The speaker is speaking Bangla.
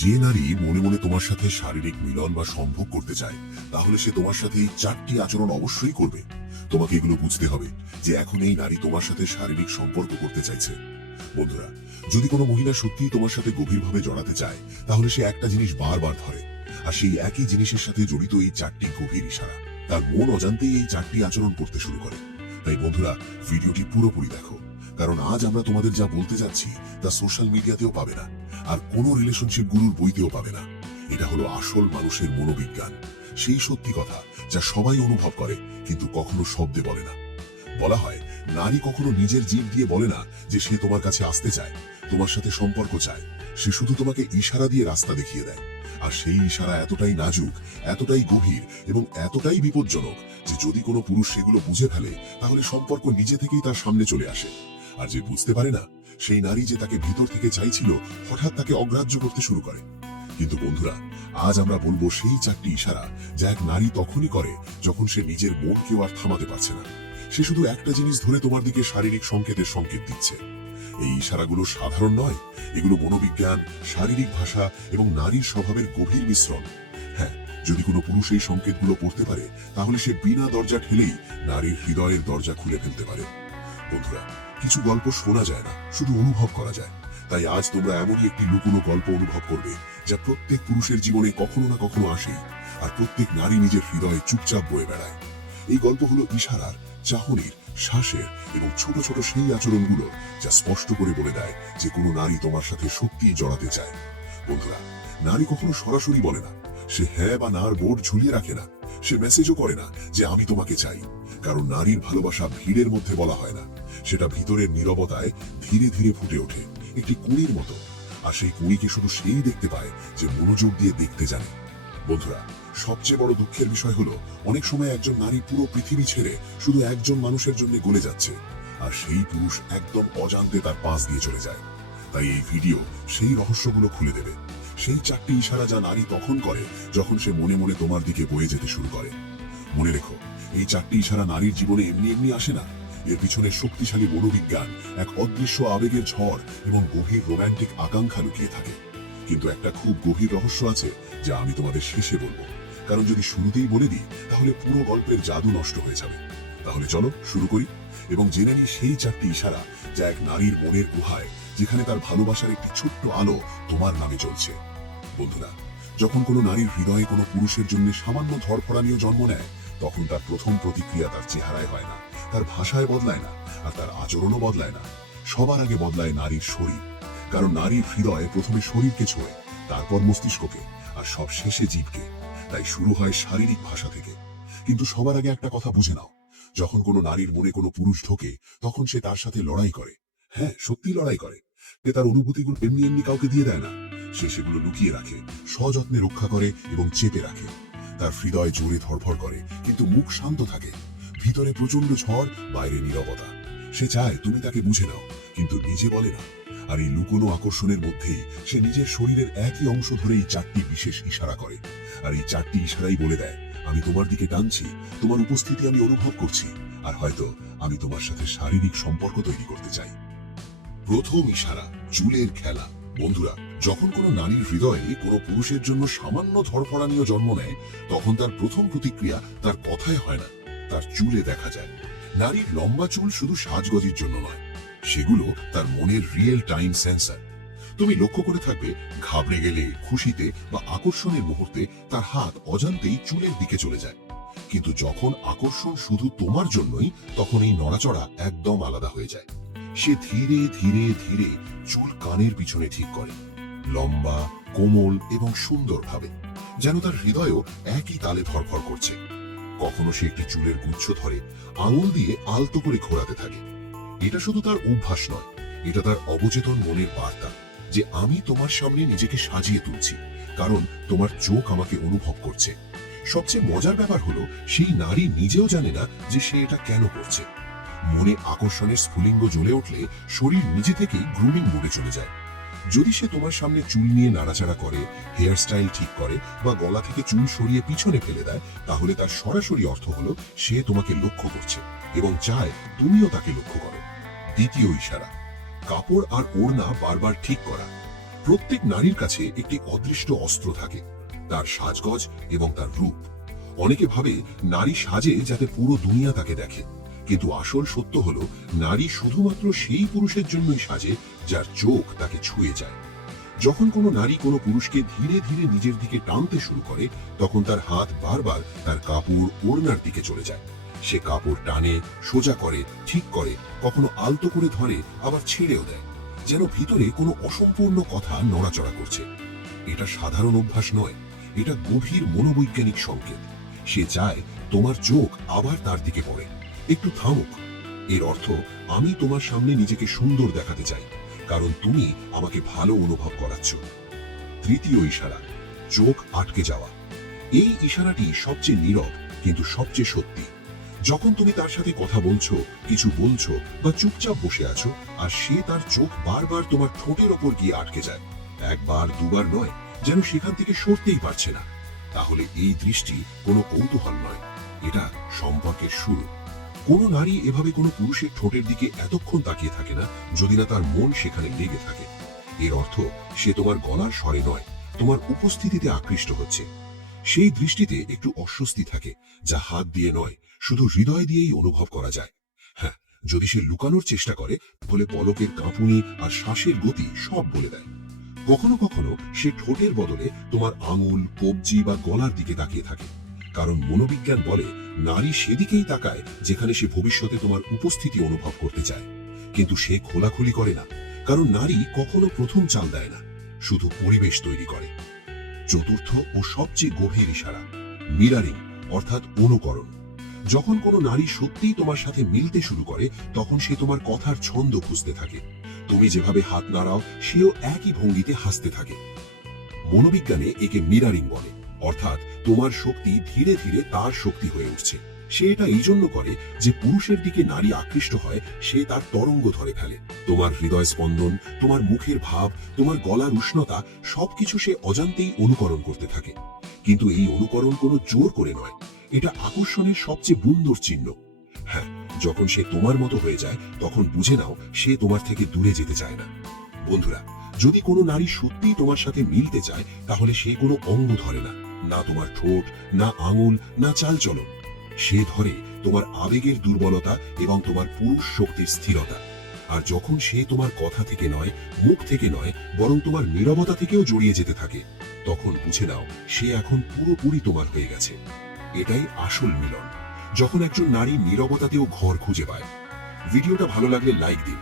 যে নারী মনে মনে তোমার সাথে শারীরিক মিলন বা সম্ভোগ করতে চায়, তাহলে সে তোমার সাথে এই 4টি আচরণ অবশ্যই করবে। তোমাকে এগুলো বুঝতে হবে যে এখন এই নারী তোমার সাথে শারীরিক সম্পর্ক করতে চাইছে। বন্ধুরা, যদি কোনো মহিলা সত্যিই তোমার সাথে গভীরভাবে জড়াতে চায়, তাহলে সে একটা জিনিস বারবার ধরে, আর সেই একই জিনিসের সাথে জড়িত এই 4টি গভীর ইশারা তার মন অজান্তেই এই 4টি আচরণ করতে শুরু করে। তাই বন্ধুরা, ভিডিওটি পুরোপুরি দেখো, কারণ আজ আমরা তোমাদের যা বলতে যাচ্ছি তা সোশ্যাল মিডিয়াতেও পাবে না, আর কোনো রিলেশনশিপ গুরুর বইতেও পাবে না। এটা হলো আসল মানুষের মনোবিজ্ঞান, সেই সত্যি কথা যা সবাই অনুভব করে কিন্তু কখনো শব্দে বলে না। বলা হয়, নারী কখনো নিজের জিভ দিয়ে বলে না যে সে তোমার কাছে আসতে চায়, তোমার সাথে সম্পর্ক চায়। সে শুধু তোমাকে ইশারা দিয়ে রাস্তা দেখিয়ে দেয়, আর সেই ইশারা এতটাই নাজুক, এতটাই গভীর এবং এতটাই বিপজ্জনক যে যদি কোনো পুরুষ সেগুলো বুঝে ফেলে, তাহলে সম্পর্ক নিজে থেকেই তার সামনে চলে আসে। আর যে বুঝতে পারে না, সেই নারী যে তাকে ভিতর থেকে চাইছিল, হঠাৎ তাকে অগ্রাহ্য করতে শুরু করে। কিন্তু বন্ধুরা, আজ আমরা বলবো সেই 4টি ইশারা যা এক নারী তখনই করে যখন সে নিজের মনকেও আর থামাতে পারছে না। সে শুধু একটা জিনিস ধরে তোমার দিকে শারীরিক সংকেতের সংকেত দিচ্ছে। এই ইশারাগুলো সাধারণ নয়, এগুলো মনোবিজ্ঞান, শারীরিক ভাষা এবং নারীর স্বভাবের গভীর মিশ্রণ। হ্যাঁ, যদি কোনো পুরুষ এই সংকেতগুলো পড়তে পারে, তাহলে সে বিনা দরজা ঠেলেই নারীর হৃদয়ের দরজা খুলে ফেলতে পারে। বন্ধুরা, কিছু গল্প শোনা যায় না, শুধু অনুভব করা যায়। তাই আজ তোমরা এমনই একটি লুকোনো গল্প অনুভব করবে যা প্রত্যেক পুরুষের জীবনে কখনো না কখনো আসেই, আর প্রত্যেক নারী নিজের হৃদয়ে চুপচাপ বয়ে বেড়ায়। এই গল্পগুলো ইশারার, চাহনির, শ্বাসের এবং ছোট ছোট সেই আচরণগুলো যা স্পষ্ট করে বলে দেয় যে কোনো নারী তোমার সাথে সত্যিই জড়াতে চায়। বন্ধুরা, নারী কখনো সরাসরি বলে না, সে হ্যাঁ বা নার বোর্ড ঝুলিয়ে রাখে না, সে মেসেজও করে না যে আমি তোমাকে চাই। কারণ নারীর ভালোবাসা ভিড়ের মধ্যে বলা হয় না, সেটা ভিতরের নীরবতায় ধীরে ধীরে ফুটে ওঠে, একটি কুঁড়ির মতো। আর সেই কুঁড়িকে শুধু সেই দেখতে পায় যে মনোযোগ দিয়ে দেখতে জানে। বন্ধুরা, সবচেয়ে বড় দুঃখের বিষয় হলো, অনেক সময় একজন নারী পুরো পৃথিবী ছেড়ে শুধু একজন মানুষের জন্য গলে যাচ্ছে, আর সেই পুরুষ একদম অজান্তে তার পাশ দিয়ে চলে যায়। তাই এই ভিডিও সেই রহস্যগুলো খুলে দেবে, সেই 4টি ইশারা যা নারী তখন করে যখন সে মনে মনে তোমার দিকে বয়ে যেতে শুরু করে। মনে রেখো, এই 4টি ইশারা নারীর জীবনে এমনি এমনি আসে না। এর পিছনে শক্তিশালী মনোবিজ্ঞান, এক অদৃশ্য আবেগের ঝড় এবং গভীর রোম্যান্টিক আকাঙ্ক্ষা লুকিয়ে থাকে। কিন্তু একটা খুব গভীর রহস্য আছে যা আমি তোমাদের শেষে বলবো, কারণ যদি শুরুতেই বলে দিই তাহলে পুরো গল্পের জাদু নষ্ট হয়ে যাবে। তাহলে চলো শুরু করি এবং জেনে নিই সেই 4টি ইশারা যা এক নারীর মনের গুহায়, যেখানে তার ভালোবাসার একটি ছোট্ট আলো তোমার নামে জ্বলছে। বন্ধুরা, যখন কোনো নারীর হৃদয়ে কোনো পুরুষের জন্য সামান্য ধড়ফড়ানিও জন্ম নেয়, তখন তার প্রথম প্রতিক্রিয়া তার চেহারায় হয় না, তার ভাষায় বদলায় না, আর তার আচরণও বদলায় না। সবার আগে বদলায় নারীর শরীর। কারণ নারীর হৃদয়ে প্রথমে শরীরকে ছোঁয়, তারপর মস্তিষ্ককে, আর সব শেষে জীবকে। তাই শুরু হয় শারীরিক ভাষা থেকে। কিন্তু সবার আগে একটা কথা বুঝে নাও, যখন কোনো নারীর মনে কোনো পুরুষ ঢোকে, তখন সে তার সাথে লড়াই করে। হ্যাঁ, সত্যি লড়াই করে। সে তার অনুভূতিগুলো এমনি এমনি কাউকে দিয়ে দেয় না, সে সেগুলো লুকিয়ে রাখে, সযত্নে রক্ষা করে এবং চেপে রাখে। তার হৃদয় জোরে ধড়ফড় করে, কিন্তু মুখ শান্ত থাকে। ভিতরে প্রচন্ড ঝড়, বাইরে নীরবতা। সে চায় তুমি তাকে বুঝে নাও, কিন্তু নিজে বলে না। আর এই লুকোনো আকর্ষণের মধ্যেই সে নিজের শরীরের একই অংশ ধরে এই 4টি বিশেষ ইশারা করে। আর এই 4টি ইশারাই বলে দেয়, আমি তোমার দিকে টানছি, তোমার উপস্থিতি আমি অনুভব করছি, আর হয়তো আমি তোমার সাথে শারীরিক সম্পর্ক তৈরি করতে চাই। প্রথম ইশারা, চুলের খেলা। বন্ধুরা, যখন কোনো নারীর হৃদয়ে কোনো পুরুষের জন্য সামান্য ধড়ফড়ানিও জন্ম নেয়, তখন তার প্রথম প্রতিক্রিয়া তার কথায় হয় না, তার চুলে দেখা যায়। নারীর লম্বা চুল শুধু সাজগজের জন্য নয়, সেগুলো তার মনের রিয়েল টাইম সেন্সর। তুমি লক্ষ্য করে থাকবে, ঘাবড়ে গেলে, খুশিতে বা আকর্ষণের মুহূর্তে তার হাত অজান্তেই চুলের দিকে চলে যায়। কিন্তু যখন আকর্ষণ শুধু তোমার জন্যই, তখন এই নড়াচড়া একদম আলাদা হয়ে যায়। সে ধীরে ধীরে ধীরে চুল কানের পিছনে ঠিক করে, লম্বা, কোমল এবং সুন্দরভাবে, যেন তার হৃদয়ও একই তালে ধড়ফড় করছে। কখনো সে একটি চুলের গুচ্ছ ধরে আঙুল দিয়ে আলতো করে ঘোরাতে থাকে। এটা শুধু তার অভ্যাস নয়, এটা তার অবচেতন মনের বার্তা যে আমি তোমার সামনে নিজেকে সাজিয়ে তুলছি, কারণ তোমার চোখ আমাকে অনুভব করছে। সবচেয়ে মজার ব্যাপার হলো, সেই নারী নিজেও জানে না যে সে এটা কেন করছে। মনে আকর্ষণের স্ফুলিঙ্গ জ্বলে উঠলে শরীর নিজে থেকেই গ্রুমিং মোডে চলে যায়। যদি সে তোমার সামনে চুল নিয়ে নাড়াচাড়া করে, হেয়ার স্টাইল ঠিক করে বা গলা থেকে চুল সরিয়ে পিছনে ফেলে দেয়, তাহলে তার সরাসরি অর্থ হলো সে তোমাকে লক্ষ্য করছে এবং চায় তুমিও তাকে লক্ষ্য করো। দ্বিতীয় ইশারা, কাপড় আর ওড়না বারবার ঠিক করা। প্রত্যেক নারীর কাছে একটি অদৃষ্ট অস্ত্র থাকে, তার সাজগজ এবং তার রূপ। অনেকে ভাবে নারী সাজে যাতে পুরো দুনিয়া তাকে দেখে, কিন্তু আসল সত্য হলো নারী শুধুমাত্র সেই পুরুষের জন্যই সাজে যার চোখ তাকে ছুঁয়ে যায়। যখন কোনো নারী কোনো পুরুষকে ধীরে ধীরে নিজের দিকে টানতে শুরু করে, তখন তার হাত বারবার তার কাপড় ওড়নার দিকে চলে যায়। সে কাপড় টানে, সোজা করে, ঠিক করে, কখনো আলতো করে ধরে, আবার ছেড়েও দেয়, যেন ভিতরে কোনো অসম্পূর্ণ কথা নড়াচড়া করছে। এটা সাধারণ অভ্যাস নয়, এটা গভীর মনোবৈজ্ঞানিক সংকেত। সে চায় তোমার চোখ আবার তার দিকে পড়ে, একটু থামুক। এর অর্থ, আমি তোমার সামনে নিজেকে সুন্দর দেখাতে চাই, কারণ তুমি আমাকে ভালো অনুভব করাচ্ছ। তৃতীয় ইশারা, চোখ আটকে যাওয়া। এই ইশারাটি সবচেয়ে নীরব কিন্তু সবচেয়ে সত্যি। যখন তুমি তার সাথে কথা বলছো, কিছু বলছো বা চুপচাপ বসে আছো, আর সে তার চোখ বারবার তোমার ঠোঁটের ওপর গিয়ে আটকে যায়, একবার দুবার নয়, যেন সেখান থেকে সরতেই পারছে না, তাহলে এই দৃষ্টি কোনো কৌতূহল নয়, এটা সম্পর্কের শুরু। কোনো নারী এভাবে কোনো পুরুষের ঠোঁটের দিকে এতক্ষণ তাকিয়ে থাকে না যদি না তার মন সেখানে লেগে থাকে। এর অর্থ, সে তোমার গলার স্বরে নয়, তোমার উপস্থিতিতে আকৃষ্ট হচ্ছে। সেই দৃষ্টিতে একটু অস্বস্তি থাকে, যা হাত দিয়ে নয়, শুধু হৃদয় দিয়েই অনুভব করা যায়। হ্যাঁ, যদি সে লুকানোর চেষ্টা করে, তাহলে পলকের কাঁপুনি আর শ্বাসের গতি সব বলে দেয়। কখনো কখনো সে ঠোঁটের বদলে তোমার আঙুল, কবজি বা গলার দিকে তাকিয়ে থাকে, কারণ মনোবিজ্ঞান বলে নারী সেদিকেই তাকায় যেখানে সে ভবিষ্যতে তোমার উপস্থিতি অনুভব করতে চায়। কিন্তু সে খোলাখুলি করে না, কারণ নারী কখনো প্রথম চাল দেয় না, শুধু পরিবেশ তৈরি করে। চতুর্থ ও সবচেয়ে গভীর ইশারা, মিরারিং অর্থাৎ অনুকরণ। যখন কোনো নারী সত্যিই তোমার সাথে মিলতে শুরু করে, তখন সে তোমার কথার ছন্দ খুঁজতে থাকে। তুমি যেভাবে হাত নাড়াও, সেও একই ভঙ্গিতে হাসতে থাকে। মনোবিজ্ঞানে একে মিরারিং বলে, অর্থাৎ তোমার শক্তি ধীরে ধীরে তার শক্তি হয়ে উঠছে। সে এটা এই জন্য করে যে পুরুষের দিকে নারী আকৃষ্ট হয়, সে তার তরঙ্গ ধরে ফেলে। তোমার হৃদয় স্পন্দন, তোমার মুখের ভাব, তোমার গলার উষ্ণতা, সবকিছু সে অজান্তেই অনুকরণ করতে থাকে। কিন্তু এই অনুকরণ কোনো জোর করে নয়, এটা আকর্ষণের সবচেয়ে সুন্দর চিহ্ন। হ্যাঁ, যখন সে তোমার মতো হয়ে যায়, তখন বুঝে নাও সে তোমার থেকে দূরে যেতে চায় না। বন্ধুরা, যদি কোনো নারী সত্যিই তোমার সাথে মিলতে চায়, তাহলে সে কোনো অঙ্গ ধরে না, না তোমার ঠোঁট, না আঙুল, না চালচলন। সে ধরে তোমার আবেগের দুর্বলতা এবং তোমার পুরুষ শক্তির স্থিরতা। আর যখন সে তোমার কথা থেকে নয়, মুখ থেকে নয়, বরং তোমার নীরবতা থেকেও জড়িয়ে যেতে থাকে, তখন বুঝে নাও সে এখন পুরোপুরি তোমার হয়ে গেছে। এটাই আসল মিলন, যখন একজন নারী নীরবতাতেও ঘর খুঁজে পায়। ভিডিওটা ভালো লাগলে লাইক দিন।